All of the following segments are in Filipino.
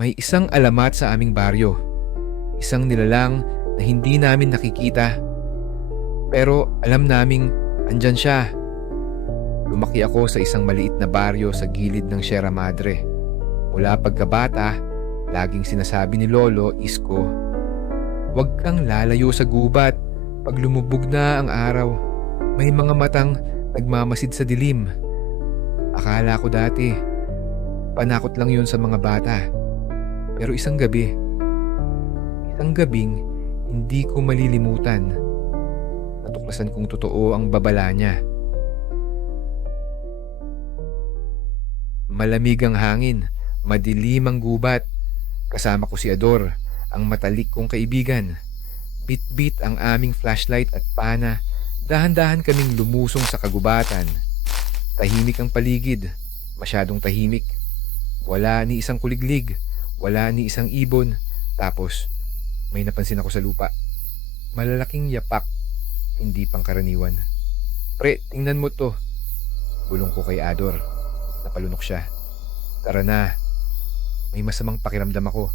May isang alamat sa aming baryo. Isang nilalang na hindi namin nakikita. Pero alam naming andyan siya. Lumaki ako sa isang maliit na baryo sa gilid ng Sierra Madre. Mula pagkabata, laging sinasabi ni Lolo Isko, "Huwag kang lalayo sa gubat. Pag lumubog na ang araw, may mga matang nagmamasid sa dilim." Akala ko dati, panakot lang yun sa mga bata. Pero isang gabing hindi ko malilimutan. Natuklasan kong totoo ang babala niya. Malamig ang hangin, madilim ang gubat. Kasama ko si Ador, ang matalik kong kaibigan. Bit-bit ang aming flashlight at pana. Dahan-dahan kaming lumusong sa kagubatan. Tahimik ang paligid, masyadong tahimik. Wala ni isang kuliglig, wala ni isang ibon. Tapos, may napansin ako sa lupa. Malalaking yapak, hindi pangkaraniwan. "Pre, tingnan mo to." Bulong ko kay Ador. Napalunok siya. "Tara na." May masamang pakiramdam ako.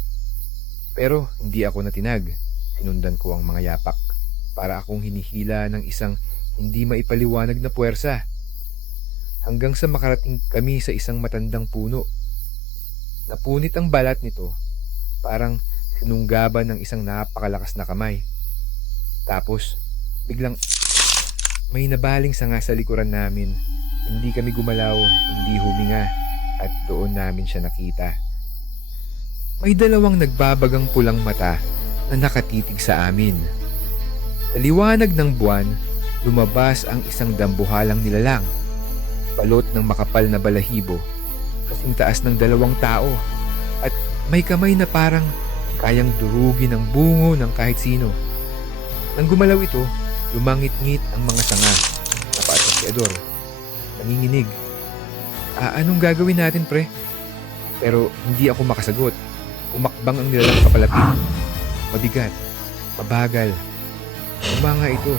Pero hindi ako natinag. Sinundan ko ang mga yapak. Para akong hinihila ng isang hindi maipaliwanag na puwersa. Hanggang sa makarating kami sa isang matandang puno. Napunit ang balat nito. Parang sinunggaban ng isang napakalakas na kamay. Tapos, biglang may nabaling sanga sa likuran namin. Hindi kami gumalaw, hindi huminga, at doon namin siya nakita. May dalawang nagbabagang pulang mata na nakatitig sa amin. Sa liwanag ng buwan, lumabas ang isang dambuhalang nilalang. Balot ng makapal na balahibo, kasing taas ng 2 tao, at may kamay na parang kayang durugin ang bungo ng kahit sino. Nang gumalaw ito, lumangit-ngit ang mga sanga. Napaatas si Ador. Nanginginig. Anong gagawin natin, pre?" Pero hindi ako makasagot. Umakbang ang nilalang papalapit. Mabigat, mabagal. Umanga ito.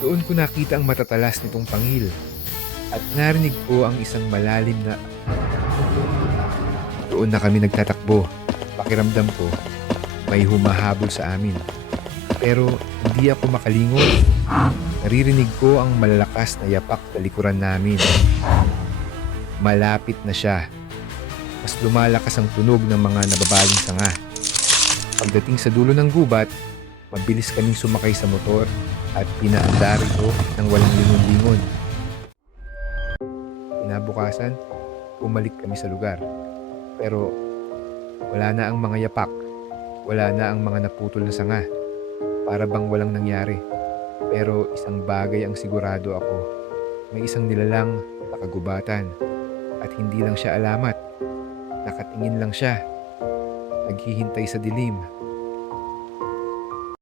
Doon ko nakita ang matatalas nitong pangil. At narinig ko ang isang malalim na... Doon na kami nagtatakbo. Pakiramdam ko, may humahabol sa amin. Pero hindi ako makalingon. Naririnig ko ang malalakas na yapak sa likuran namin. Malapit na siya. Mas lumalakas ang tunog ng mga nababaling sanga. Pagdating sa dulo ng gubat, mabilis kaming sumakay sa motor at pinaandar ito ng walang lingon-lingon. Kinabukasan, bumalik kami sa lugar. Pero wala na ang mga yapak. Wala na ang mga naputol na sanga. Para bang walang nangyari. Pero isang bagay ang sigurado ako. May isang nilalang sa kagubatan. At hindi lang siya alamat. Nakatingin lang siya. Naghihintay sa dilim.